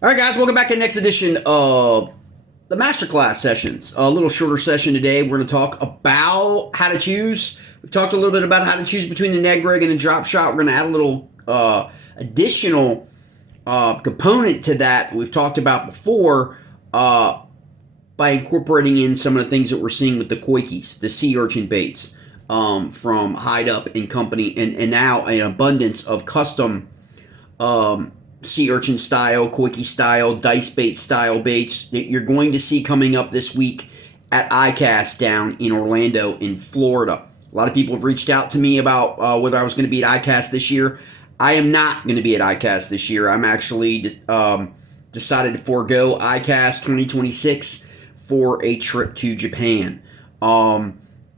All right, guys, welcome back to the next edition of the Masterclass sessions. A little shorter session today. We're going to talk about how to choose. We've talked a little bit about how to choose between the neg rig and the drop shot. We're going to add a little additional component to that we've talked about before by incorporating in some of the things that we're seeing with the koikis, the sea urchin baits from Hide Up and Company, and now an abundance of custom sea urchin style, koiki style, dice bait style baits that you're going to see coming up this week at ICAST down in Orlando in Florida. A lot of people have reached out to me about whether I was going to be at ICAST this year. I am not going to be at ICAST this year. I'm actually decided to forego ICAST 2026 for a trip to Japan.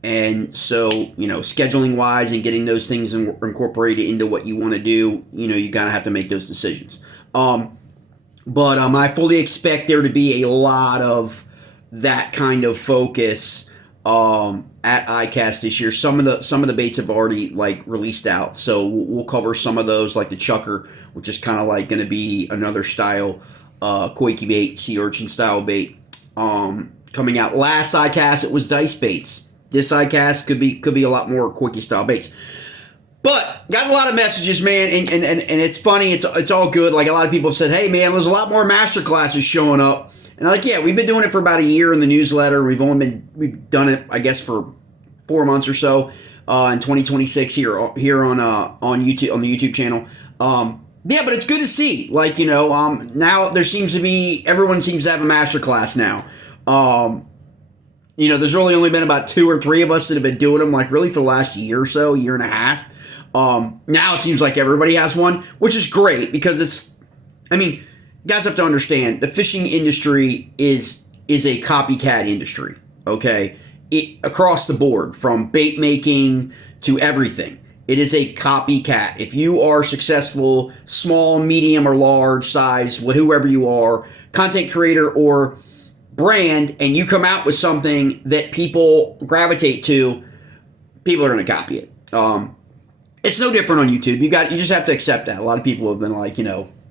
And so, scheduling wise and getting those things incorporated into what you want to do, you gotta have to make those decisions. But I fully expect there to be a lot of that kind of focus at ICAST this year. Some of the baits have already released out, so we'll cover some of those, like the chucker, which is kind of going to be another style koiki bait, sea urchin style bait. Coming out last ICAST, it was dice baits. This ICAST could be a lot more koiki style baits. But got a lot of messages, man, and it's funny. It's all good. Like, a lot of people have said, "Hey, man, there's a lot more masterclasses showing up." And I'm like, yeah, we've been doing it for about a year in the newsletter. We've done it, I guess, for 4 months or so in 2026 here on YouTube, on the YouTube channel. Yeah, but it's good to see. Now there seems to be, everyone seems to have a masterclass now. There's really only been about 2 or 3 of us that have been doing them, really for the last year or so, year and a half. Now it seems like everybody has one, which is great because you guys have to understand, the fishing industry is a copycat industry, okay? Across the board, from bait making to everything. It is a copycat. If you are successful, small, medium, or large size, whoever you are, content creator or brand, and you come out with something that people gravitate to, people are going to copy it. It's no different on YouTube. You just have to accept that. A lot of people have been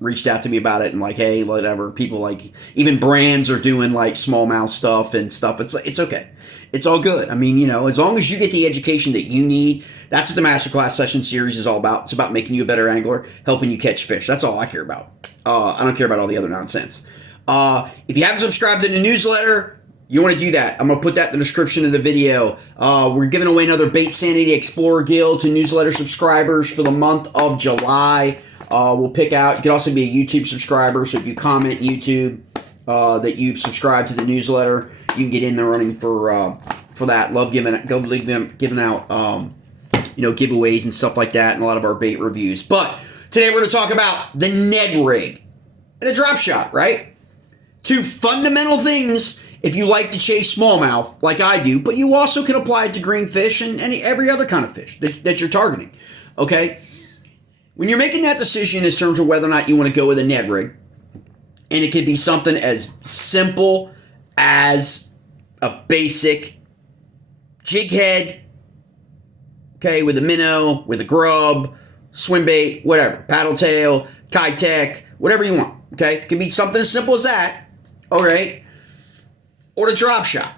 reached out to me about it and hey, whatever. People even brands are doing smallmouth stuff and stuff. It's okay. It's all good. As long as you get the education that you need, that's what the Masterclass Session Series is all about. It's about making you a better angler, helping you catch fish. That's all I care about. I don't care about all the other nonsense. If you haven't subscribed to the newsletter, you want to do that. I'm going to put that in the description of the video. We're giving away another Bait Sanity Explorer Guild to newsletter subscribers for the month of July. We'll pick out, you can also be a YouTube subscriber, so if you comment YouTube that you've subscribed to the newsletter, you can get in the running for that. Love giving out giveaways and stuff like that, and a lot of our bait reviews. But today we're going to talk about the Ned rig and the drop shot, right? 2 fundamental things if you like to chase smallmouth like I do, but you also can apply it to greenfish and every other kind of fish that you're targeting, okay? When you're making that decision in terms of whether or not you want to go with a Ned rig, and it could be something as simple as a basic jig head, okay, with a minnow, with a grub, swim bait, whatever, paddle tail, Kitech, whatever you want, okay? It could be something as simple as that, all right? Or the drop shot,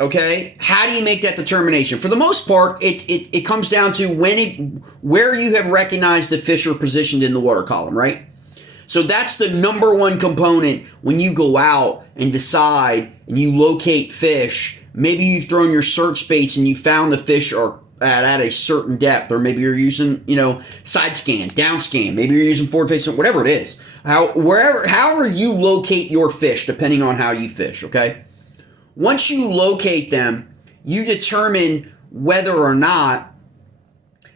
okay? How do you make that determination? For the most part, it comes down to where you have recognized the fish are positioned in the water column, right? So that's the number one component when you go out and decide and you locate fish. Maybe you've thrown your search baits and you found the fish are at a certain depth, or maybe you're using, side scan, down scan, maybe you're using forward facing, whatever it is. However you locate your fish, depending on how you fish, okay? Once you locate them, you determine whether or not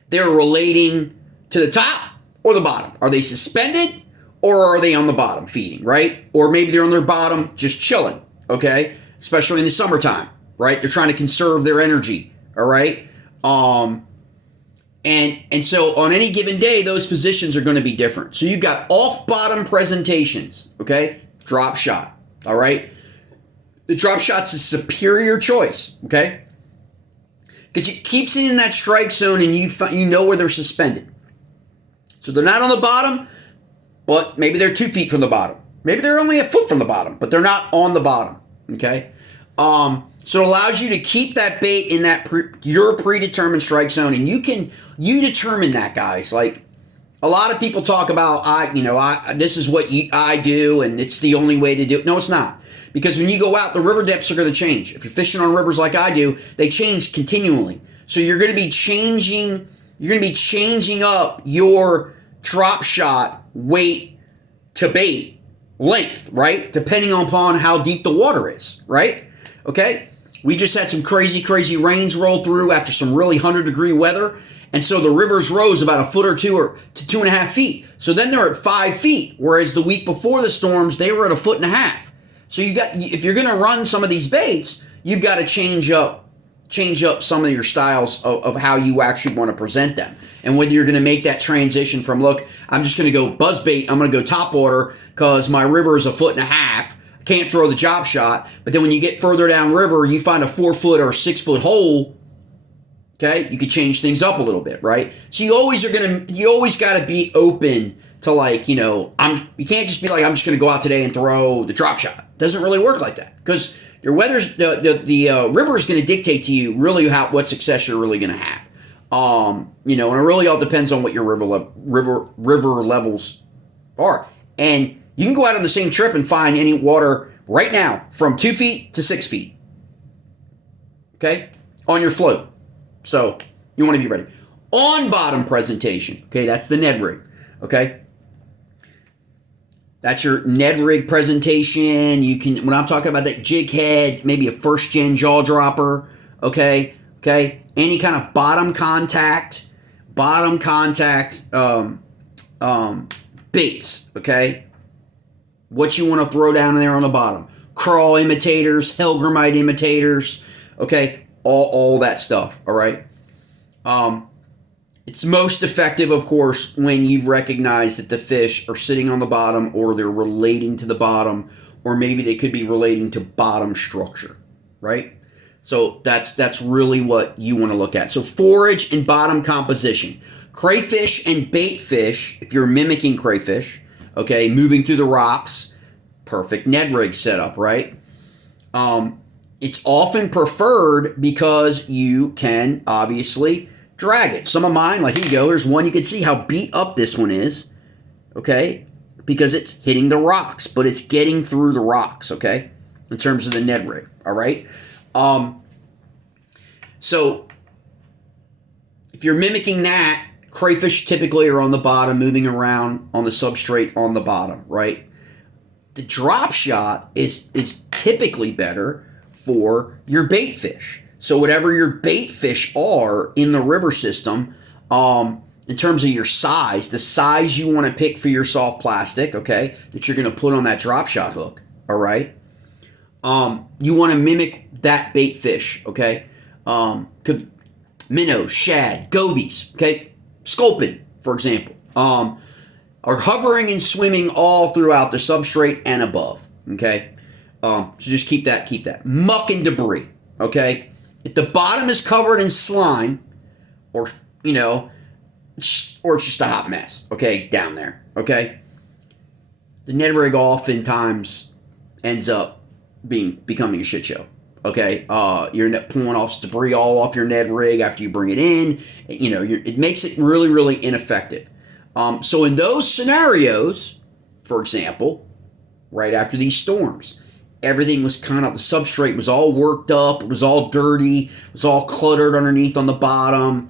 they're relating to the top or the bottom. Are they suspended or are they on the bottom feeding, right? Or maybe they're on their bottom just chilling, okay? Especially in the summertime, right? They're trying to conserve their energy, all right? And so on any given day, those positions are going to be different. So you've got off-bottom presentations, okay? Drop shot, all right? The drop shot's a superior choice, okay? Because it keeps it in that strike zone and you know where they're suspended. So they're not on the bottom, but maybe they're 2 feet from the bottom. Maybe they're only a foot from the bottom, but they're not on the bottom, okay? So it allows you to keep that bait in that your predetermined strike zone, and you determine that, guys. Like, a lot of people talk about, this is what I do, and it's the only way to do it. No, it's not. Because when you go out, the river depths are going to change. If you're fishing on rivers like I do, they change continually. So you're going to be changing up your drop shot weight to bait length, right? Depending upon how deep the water is, right? Okay? We just had some crazy rains roll through after some really 100-degree weather. And so the rivers rose about a foot or two or to 2.5 feet. So then they're at 5 feet. Whereas the week before the storms, they were at 1.5 feet. So if you're going to run some of these baits, you've got to change up some of your styles of how you actually want to present them. And whether you're going to make that transition from, look, I'm just going to go buzz bait, I'm going to go top water because my river is 1.5 feet. I can't throw the drop shot. But then when you get further down river, you find a 4-foot or 6-foot hole. Okay, you could change things up a little bit, right? So you always got to be open to, like, you can't just be like, I'm just going to go out today and throw the drop shot. It doesn't really work like that, because your weather's the river is going to dictate to you really what success you're really going to have. And it really all depends on what your river levels are. And you can go out on the same trip and find any water right now from 2 feet to 6 feet. Okay, on your float. So you want to be ready. On bottom presentation, okay, that's the Ned rig, okay? That's your Ned rig presentation. When I'm talking about that jig head, maybe a first gen jaw dropper, okay? Any kind of bottom contact baits, okay? What you want to throw down there on the bottom. Crawl imitators, Hellgrammite imitators, okay? All that stuff, all right? It's most effective, of course, when you've recognized that the fish are sitting on the bottom, or they're relating to the bottom, or maybe they could be relating to bottom structure, right? So that's really what you want to look at. So forage and bottom composition. Crayfish and bait fish, if you're mimicking crayfish, okay, moving through the rocks, perfect Ned rig setup, right? It's often preferred because you can obviously drag it. Some of mine, like, here you go, there's one, you can see how beat up this one is, okay? Because it's hitting the rocks, but it's getting through the rocks, okay? In terms of the Ned rig, all right? So if you're mimicking that, crayfish typically are on the bottom, moving around on the substrate on the bottom, right? The drop shot is typically better for your bait fish. So whatever your bait fish are in the river system, in terms of your size, the size you want to pick for your soft plastic, okay, that you're going to put on that drop shot hook, all right? You want to mimic that bait fish, okay? Minnows, shad, gobies, okay? Sculpin, for example, are hovering and swimming all throughout the substrate and above, okay? So just keep that. Muck and debris, okay? If the bottom is covered in slime, or it's just a hot mess, okay, down there, okay? The Ned rig oftentimes ends up becoming a shit show, okay? You're pulling off debris all off your Ned rig after you bring it in. It makes it really, really ineffective. So in those scenarios, for example, right after these storms, everything was the substrate was all worked up, it was all dirty, it was all cluttered underneath on the bottom,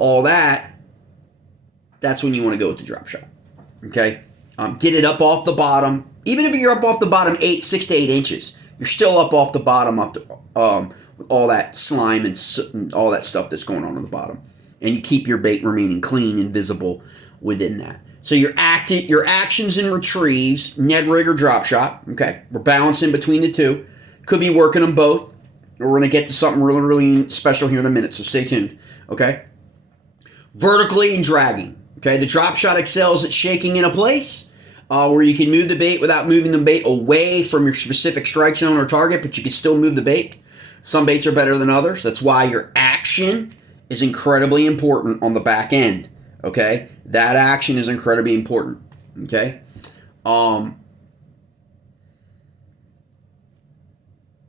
all that. That's when you want to go with the drop shot, okay? Get it up off the bottom. Even if you're up off the bottom 6 to 8 inches, you're still up off the bottom with all that slime and all that stuff that's going on the bottom. And you keep your bait remaining clean and visible within that. So your actions and retrieves, Ned rig or drop shot, okay? We're balancing between the two. Could be working them both. We're going to get to something really, really special here in a minute, so stay tuned, okay? Vertically and dragging, okay? The drop shot excels at shaking in a place where you can move the bait without moving the bait away from your specific strike zone or target, but you can still move the bait. Some baits are better than others. That's why your action is incredibly important on the back end. Okay, that action is incredibly important. Okay,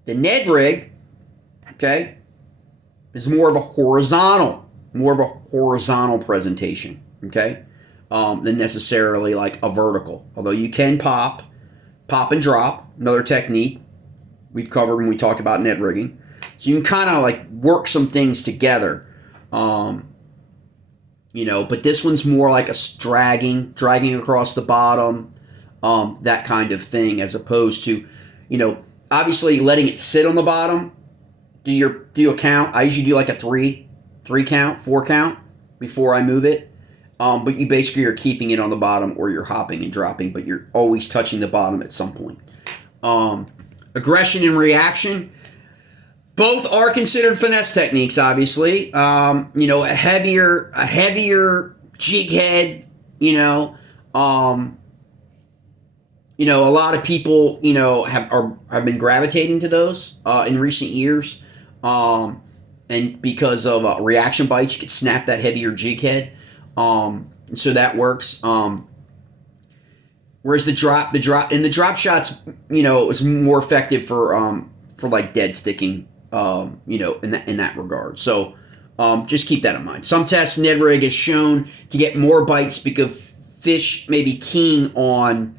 The Ned rig, okay, is more of a horizontal presentation, okay, than necessarily like a vertical. Although you can pop and drop, another technique we've covered when we talked about Ned rigging. So you can kind of like work some things together, but this one's more like a dragging across the bottom, that kind of thing, as opposed to, obviously letting it sit on the bottom. Do a count. I usually do like a three count, 4 count before I move it. But you basically are keeping it on the bottom, or you're hopping and dropping, but you're always touching the bottom at some point. Aggression and reaction, both are considered finesse techniques, obviously. A heavier jig head, a lot of people, have been gravitating to those in recent years. And because of reaction bites, you could snap that heavier jig head. So that works. Whereas the drop shots, is more effective for like dead sticking, in that regard. So, just keep that in mind. Some tests, Ned rig is shown to get more bites because fish may be keying on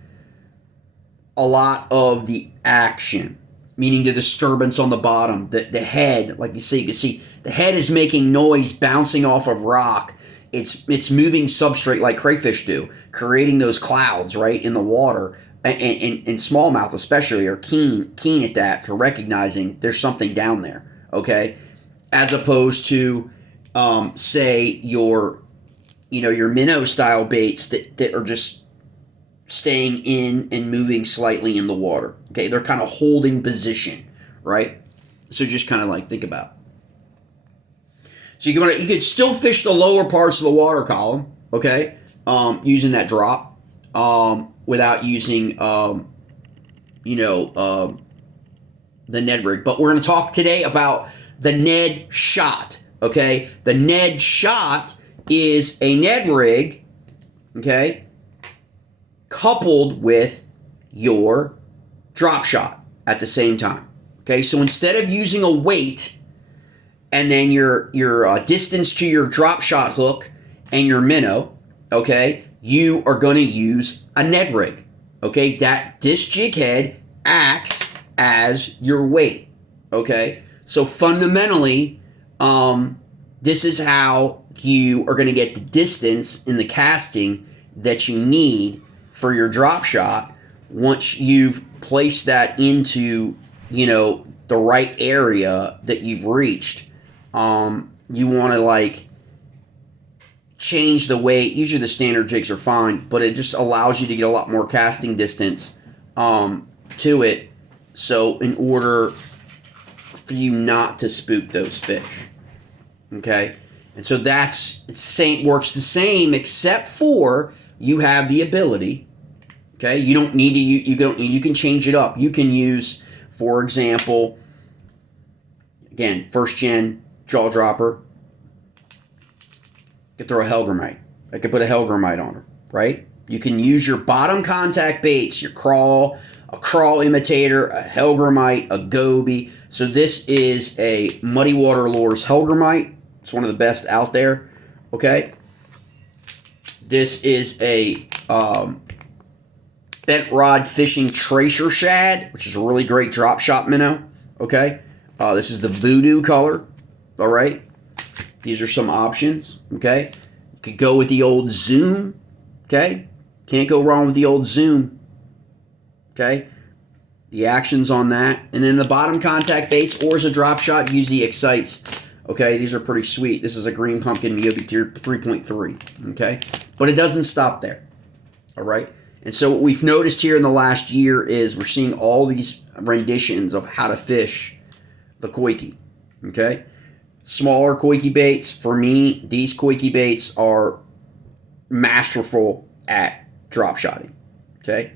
a lot of the action, meaning the disturbance on the bottom. The head, like you can see the head is making noise, bouncing off of rock. It's moving substrate like crayfish do, creating those clouds, right, in the water. And smallmouth especially are keen at that, to recognizing there's something down there, okay? As opposed to, say, your minnow style baits that are just staying in and moving slightly in the water, okay? They're kind of holding position, right? So just kind of like think about it. So you could still fish the lower parts of the water column, okay, using that drop, without using, the Ned rig. But we're going to talk today about the Ned shot, okay? The Ned shot is a Ned rig, okay, coupled with your drop shot at the same time, okay? So instead of using a weight and then your distance to your drop shot hook and your minnow, okay, you are going to use a Ned rig, okay? This jig head acts as your weight, okay? So fundamentally, this is how you are going to get the distance in the casting that you need for your drop shot once you've placed that into, the right area that you've reached. You want to like change the weight. Usually the standard jigs are fine, but it just allows you to get a lot more casting distance to it. So in order for you not to spook those fish, okay? And so works the same, except for you have the ability, okay? You don't need to. You can change it up. You can use, for example, again, first gen jaw dropper. You could throw a Helgramite. I could put a Helgramite on her, right? You can use your bottom contact baits, a crawl imitator, a Helgramite, a goby. So this is a Muddy Water Lures Helgramite. It's one of the best out there, okay? This is a bent rod fishing tracer shad, which is a really great drop shot minnow, okay? This is the Voodoo color, all right? These are some options, okay? You could go with the old Zoom, okay? Can't go wrong with the old Zoom, okay? The actions on that. And then the bottom contact baits, or as a drop shot, use the Excites, okay? These are pretty sweet. This is a Green Pumpkin Miyobi Tier 3.3, okay? But it doesn't stop there, all right? And so what we've noticed here in the last year is we're seeing all these renditions of how to fish the koiki, okay? Smaller koiki baits, for me, these koiki baits are masterful at drop shotting, okay?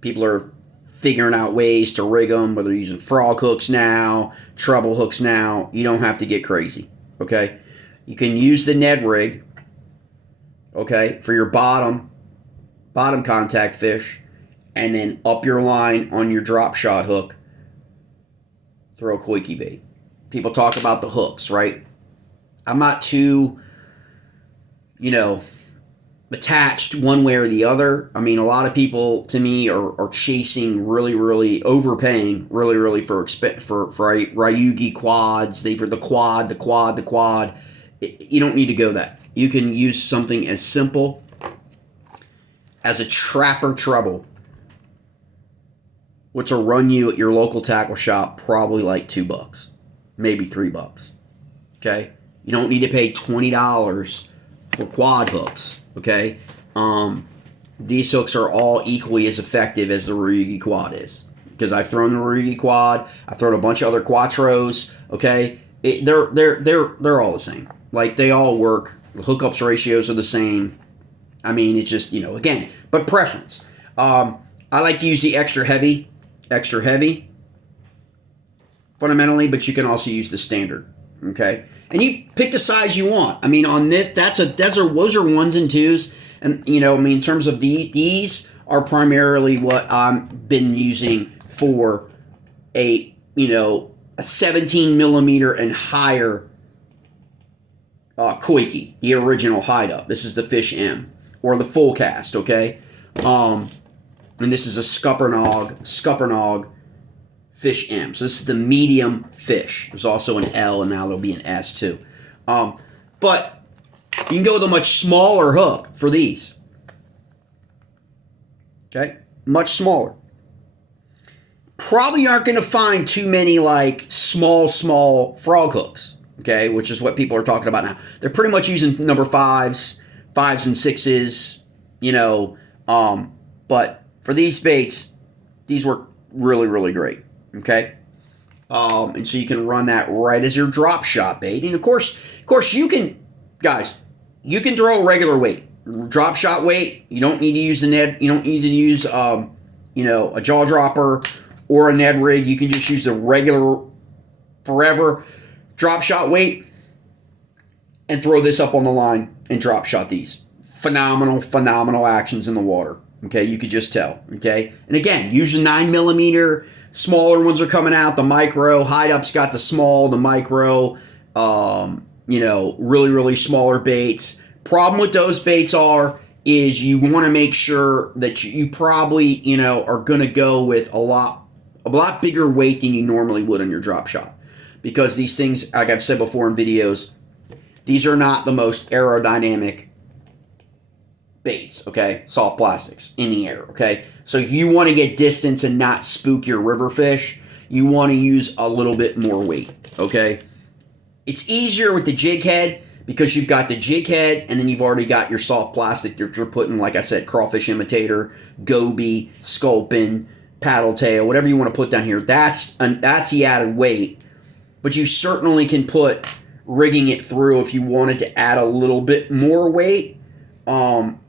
People are figuring out ways to rig them, whether they're using frog hooks now, treble hooks now. You don't have to get crazy, okay? You can use the Ned rig, okay, for your bottom contact fish, and then up your line on your drop shot hook, throw a koiki bait. People talk about the hooks, right? I'm not too, attached one way or the other. I mean, a lot of people, to me, are chasing really overpaying really for Ryugi quads. They've the quad. You don't need to go that. You can use something as simple as a trapper treble, which will run you at your local tackle shop probably like $2, maybe $3. Okay, you don't need to pay $20 for quad hooks. Okay, these hooks are all equally as effective as the Ryugi quad is, because I've thrown the Ryugi quad, I've thrown a bunch of other Quattros. Okay, they're all the same. Like, they all work. The hookups ratios are the same. I mean, it's just, again, but preference. I like to use the extra heavy, fundamentally, but you can also use the standard. Okay, and you pick the size you want. I mean, on this, those are 1s and 2s, and in terms of these are primarily what I've been using for a 17 millimeter and higher koiki, the original hide up. This is the Fish M, or the full cast. Okay, and this is a Scuppernog Fish M. So this is the medium fish. There's also an L, and now there'll be an S too. But you can go with a much smaller hook for these. Okay, much smaller. Probably aren't going to find too many like small frog hooks. Okay, which is what people are talking about now. They're pretty much using number 5s and 6s. But for these baits, these work really great. Okay, and so you can run that right as your drop shot bait, and of course you can, guys, you can throw a regular weight, drop shot weight. You don't need to use the Ned. You don't need to use a jaw dropper or a Ned rig. You can just use the regular forever drop shot weight and throw this up on the line and drop shot these. Phenomenal actions in the water. Okay, you could just tell. Okay, and again, use the 9 millimeter. Smaller ones are coming out. The micro hide-up's got the small, the micro. Really smaller baits. Problem with those baits is you want to make sure that you probably are going to go with a lot bigger weight than you normally would on your drop shot, because these things, like I've said before in videos, these are not the most aerodynamic baits, okay? Soft plastics in the air, okay? So if you want to get distance and not spook your river fish, you want to use a little bit more weight, okay? It's easier with the jig head, because you've got the jig head and then you've already got your soft plastic that you're putting, like I said, crawfish imitator, goby, sculpin, paddle tail, whatever you want to put down here. That's the added weight. But you certainly can put rigging it through if you wanted to add a little bit more weight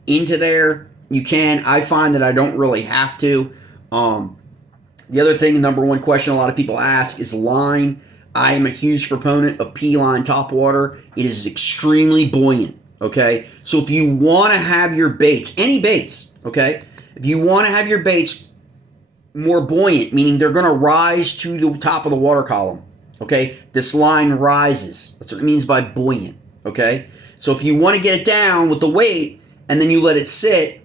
into there. You can. I find that I don't really have to. The other thing, number one question a lot of people ask is line. I am a huge proponent of P-line topwater. It is extremely buoyant, okay? So if you want to have your baits, any baits, okay? If you want to have your baits more buoyant, meaning they're going to rise to the top of the water column, okay? This line rises. That's what it means by buoyant, okay? So if you want to get it down with the weight and then you let it sit,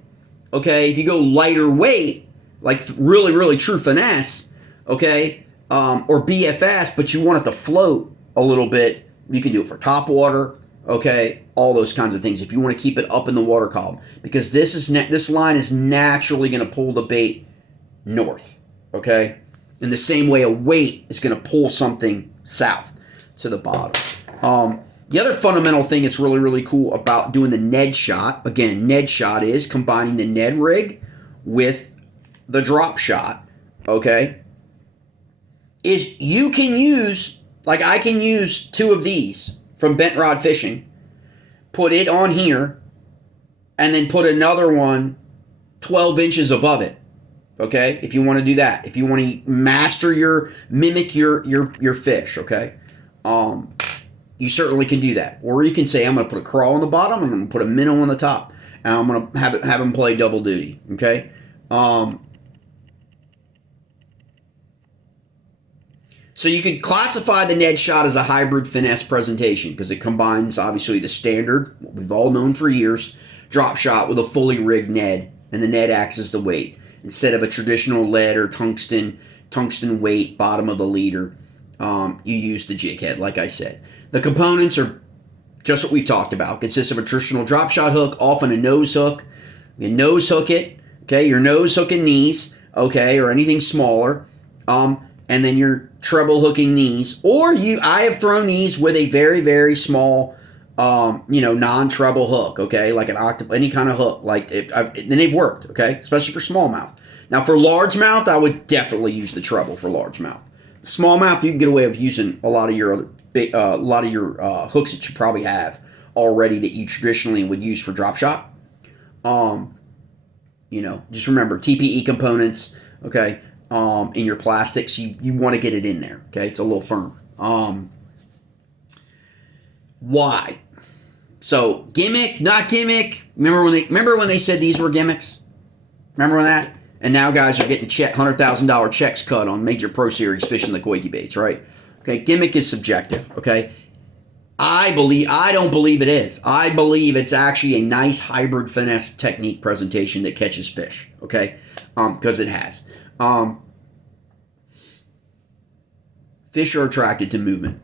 okay, if you go lighter weight, like really true finesse, okay, or BFS, but you want it to float a little bit, you can do it for top water, okay, all those kinds of things. If you want to keep it up in the water column, because this line is naturally going to pull the bait north, okay, in the same way a weight is going to pull something south to the bottom. The other fundamental thing that's really cool about doing the Ned shot, again, Ned shot is combining the Ned rig with the drop shot, okay, is you can use, like I can use 2 of these from Bent Rod Fishing, put it on here, and then put another one 12 inches above it, okay, if you want to do that, if you want to mimic your fish, okay, you certainly can do that. Or you can say, I'm going to put a crawl on the bottom, I'm going to put a minnow on the top, and I'm going to have them play double duty, okay. So you could classify the Ned shot as a hybrid finesse presentation because it combines obviously the standard, what we've all known for years, drop shot with a fully rigged Ned, and the Ned acts as the weight instead of a traditional lead or tungsten weight bottom of the leader. You use the jig head, like I said. The components are just what we've talked about. Consists of a traditional drop shot hook, often a nose hook. You nose hook it, okay? Your nose hooking knees, okay, or anything smaller. And then your treble hooking knees, or I have thrown these with a very, very small, non-treble hook, okay, like an any kind of hook, and they've worked, okay, especially for smallmouth. Now for largemouth, I would definitely use the treble for largemouth. Smallmouth, you can get away with using a lot of your hooks that you probably have already that you traditionally would use for drop shot. Just remember TPE components, okay. In your plastics, you want to get it in there, okay? It's a little firm. Why? So gimmick, not gimmick. Remember when they said these were gimmicks? Remember that? And now guys are getting $100,000 checks cut on major pro series fishing the Koiki baits, right? Okay, gimmick is subjective, okay? I don't believe it is. I believe it's actually a nice hybrid finesse technique presentation that catches fish, okay? Because it has. Fish are attracted to movement.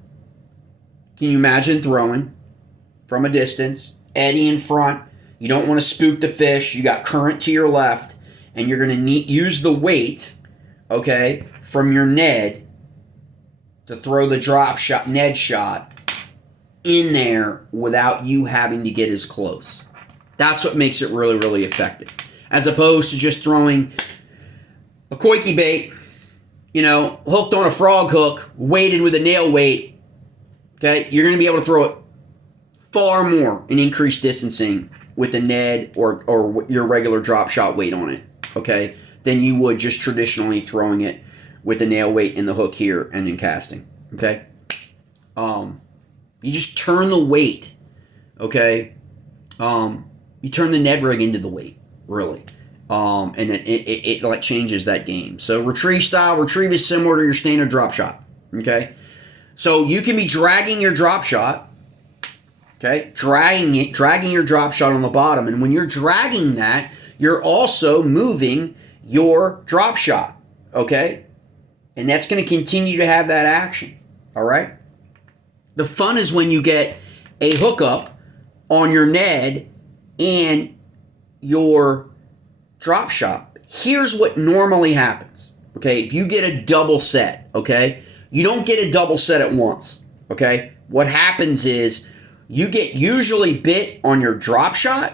Can you imagine throwing from a distance, eddy in front? You don't want to spook the fish. You got current to your left, and you're going to use the weight, okay, from your Ned to throw the drop shot, Ned shot, in there without you having to get as close. That's what makes it really, really effective. As opposed to just throwing a Koiki bait, hooked on a frog hook, weighted with a nail weight, okay, you're going to be able to throw it far more in increased distancing with the Ned or your regular drop shot weight on it, okay, than you would just traditionally throwing it with the nail weight in the hook here and then casting, okay? You just turn the weight, okay? You turn the Ned rig into the weight, really. And it like changes that game. So retrieve is similar to your standard drop shot, okay? So you can be dragging your drop shot, okay? Dragging your drop shot on the bottom. And when you're dragging that, you're also moving your drop shot, okay? And that's going to continue to have that action, all right? The fun is when you get a hookup on your Ned and your drop shot. Here's what normally happens, okay? If you get a double set, okay? You don't get a double set at once, okay? What happens is you get usually bit on your drop shot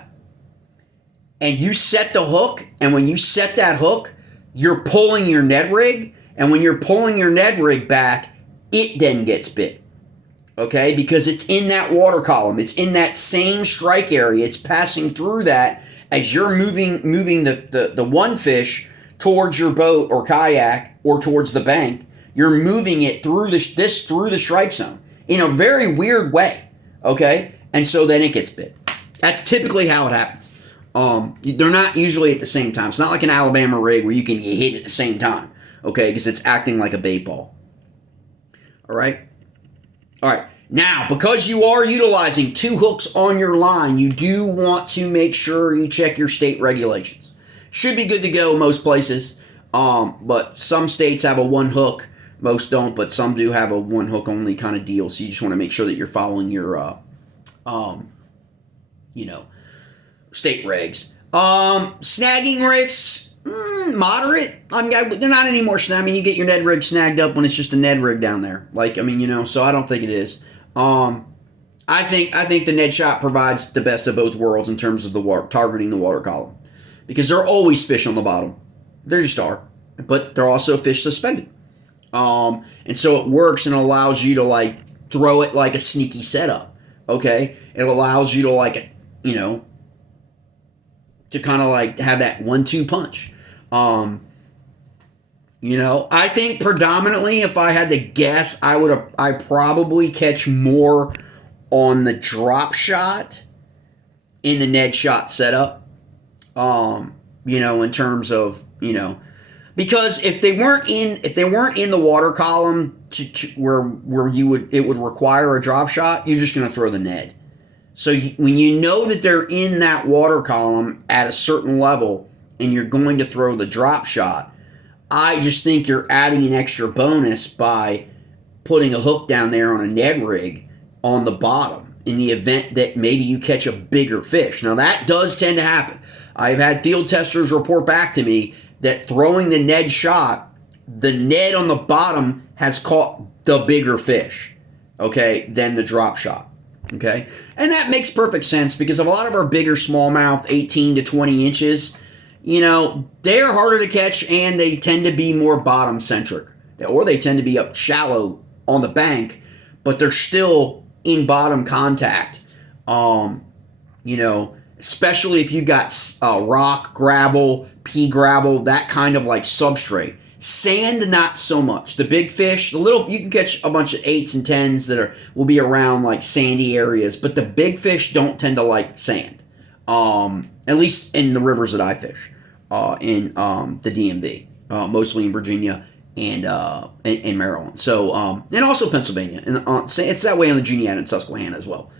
and you set the hook, and when you set that hook, you're pulling your Ned rig, and when you're pulling your Ned rig back, it then gets bit, okay? Because it's in that water column. It's in that same strike area. It's passing through that as you're moving the one fish towards your boat or kayak or towards the bank. You're moving it through through the strike zone in a very weird way, okay? And so then it gets bit. That's typically how it happens. They're not usually at the same time. It's not like an Alabama rig where you can hit at the same time, okay? Because it's acting like a bait ball. All right? All right. Now, because you are utilizing two hooks on your line, you do want to make sure you check your state regulations. Should be good to go most places, but some states have a one hook. Most don't, but some do have a one hook only kind of deal. So you just want to make sure that you're following your, state regs. Snagging risks, moderate. They're not anymore. You get your Ned rig snagged up when it's just a Ned rig down there. So I don't think it is. I think the Ned shot provides the best of both worlds in terms of targeting the water column, because there are always fish on the bottom. There just are, but there are also fish suspended. And so it works and allows you to throw it like a sneaky setup. Okay, it allows you to to kind of have that 1-2 punch. I think predominantly, if I had to guess, I probably catch more on the drop shot in the Ned shot setup. In terms of, Because if they weren't in the water column where it would require a drop shot, you're just going to throw the Ned. So when you know that they're in that water column at a certain level and you're going to throw the drop shot, I just think you're adding an extra bonus by putting a hook down there on a Ned rig on the bottom in the event that maybe you catch a bigger fish. Now that does tend to happen. I've had field testers report back to me that throwing the Ned shot, the Ned on the bottom has caught the bigger fish, okay, than the drop shot, okay? And that makes perfect sense because of a lot of our bigger smallmouth, 18 to 20 inches, you know, they're harder to catch and they tend to be more bottom-centric. Or they tend to be up shallow on the bank, but they're still in bottom contact, you know, especially if you've got rock, gravel, pea gravel, that kind of like substrate. Sand, not so much. The big fish, you can catch a bunch of 8s and 10s that will be around like sandy areas, but the big fish don't tend to like sand, at least in the rivers that I fish, in the DMV, mostly in Virginia and in Maryland. So, and also Pennsylvania. And it's that way on the Juniata and Susquehanna as well.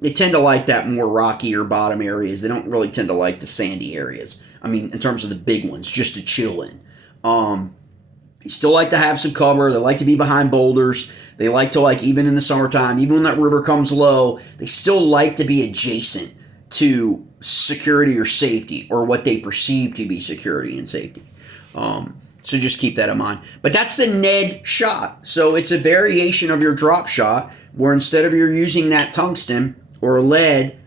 They tend to like that more rockier bottom areas. They don't really tend to like the sandy areas. I mean, in terms of the big ones, just to chill in. They still like to have some cover. They like to be behind boulders. They like to, like, even in the summertime, even when that river comes low, they still like to be adjacent to security or safety, or what they perceive to be security and safety. So just keep that in mind. But that's the Ned shot. So it's a variation of your drop shot, where instead of you're using that tungsten or lead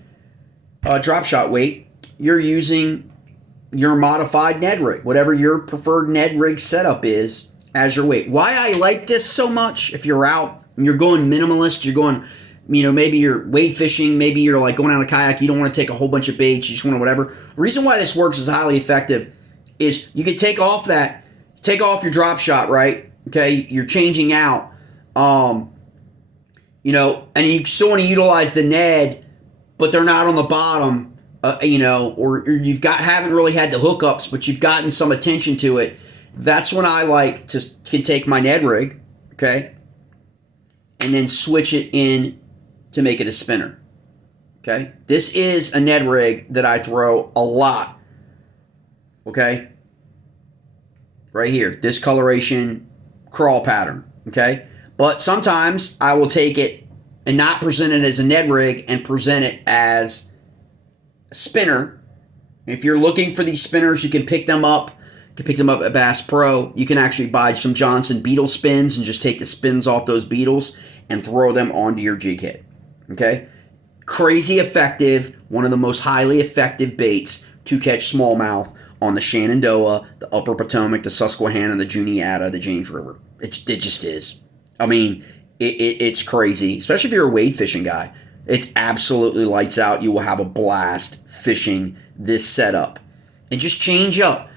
drop shot weight, you're using your modified Ned rig, whatever your preferred Ned rig setup is, as your weight. Why I like this so much, if you're out and you're going minimalist, you're going, you know, maybe you're wade fishing, maybe you're like going on a kayak, you don't want to take a whole bunch of baits, you just want to whatever. The reason why this works is highly effective is you can take off your drop shot, right? Okay, you're changing out, you know, and you still want to utilize the Ned, but they're not on the bottom, you know, or haven't really had the hookups, but you've gotten some attention to it. That's when I like can take my Ned rig, okay, and then switch it in to make it a spinner, okay? This is a Ned rig that I throw a lot, okay? Right here, discoloration crawl pattern, okay? But sometimes I will take it and not present it as a Ned rig and present it as a spinner. If you're looking for these spinners, you can pick them up. You can pick them up at Bass Pro. You can actually buy some Johnson beetle spins and just take the spins off those beetles and throw them onto your jig head, okay? Crazy effective, one of the most highly effective baits to catch smallmouth on the Shenandoah, the Upper Potomac, the Susquehanna, the Juniata, the James River. It just is. I mean, it's crazy, especially if you're a wade fishing guy. It's absolutely lights out. You will have a blast fishing this setup. And just change up.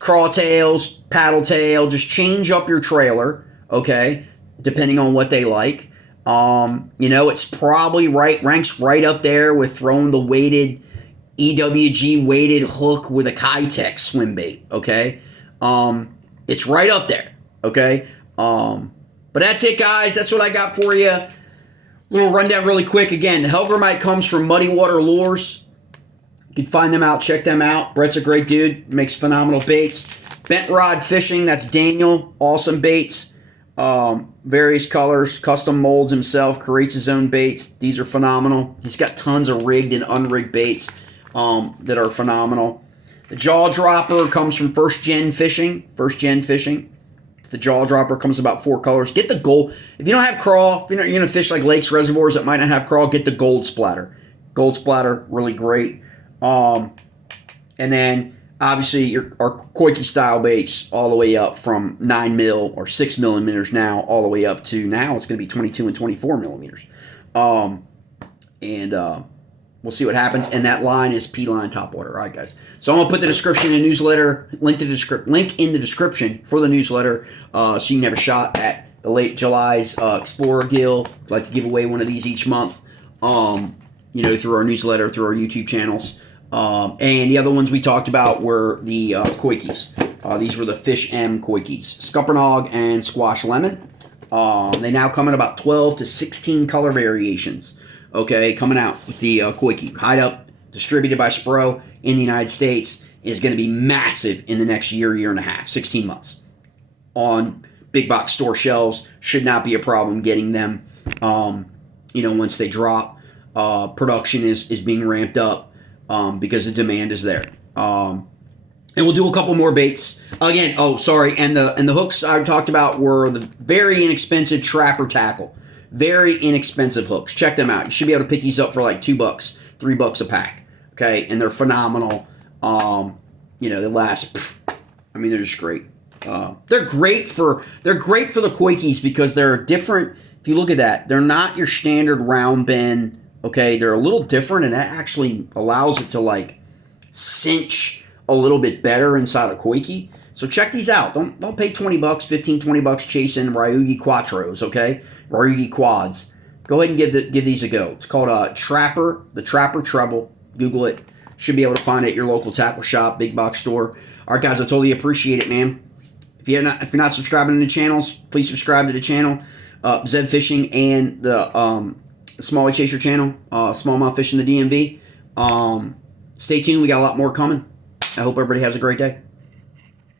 Craw tails, paddle tail, just change up your trailer, okay, depending on what they like. You know, it's probably ranks right up there with throwing the weighted EWG weighted hook with a Kitech swim bait, okay? It's right up there, okay? But that's it, guys. That's what I got for you. Little rundown really quick. Again, the Hellgrammite comes from Muddy Water Lures. You can find them out. Check them out. Brett's a great dude. Makes phenomenal baits. Bent Rod Fishing. That's Daniel. Awesome baits. Various colors. Custom molds himself. Creates his own baits. These are phenomenal. He's got tons of rigged and unrigged baits that are phenomenal. The Jaw Dropper comes from First Gen Fishing. The Jaw Dropper comes about 4 colors. Get the gold. If you don't have crawl, if you're going to fish like lakes, reservoirs that might not have crawl, get the gold splatter. Gold splatter, really great. And then, obviously, our Koike style baits all the way up from 9 mil or 6 millimeters now, all the way up to now it's going to be 22 and 24 millimeters. We'll see what happens. And that line is P-line topwater. All right, guys. So I'm going to put the description in the newsletter, link in the description for the newsletter, so you can have a shot at the late July's Explorer Gill. I'd like to give away one of these each month, you know, through our newsletter, through our YouTube channels. And the other ones we talked about were the Koikes. These were the Fish M koi keys. Scuppernong and Squash Lemon. They now come in about 12 to 16 color variations. Okay, coming out with the koi key. Hide Up, distributed by Spro in the United States, is going to be massive in the next year, year and a half, 16 months. On big box store shelves, should not be a problem getting them, once they drop. Production is being ramped up because the demand is there. And we'll do a couple more baits. Again, and the hooks I talked about were the very inexpensive Trapper Tackle. Very inexpensive hooks. Check them out. You should be able to pick these up for like $2, $3 a pack. Okay, and they're phenomenal. They last. They're just great. They're great for the koi keys because they're different. If you look at that, they're not your standard round bend. Okay, they're a little different, and that actually allows it to like cinch a little bit better inside a koi key. So check these out. Don't pay $20, $15, $20 chasing Ryugi Quattros, okay? Ryugi Quads. Go ahead and give these a go. It's called the Trapper Treble. Google it. Should be able to find it at your local tackle shop, big box store. All right, guys, I totally appreciate it, man. If you're not subscribing to the channels, please subscribe to the channel. Zed Fishing and the Smallie Chaser channel, Smallmouth Fishing the DMV. Stay tuned. We got a lot more coming. I hope everybody has a great day.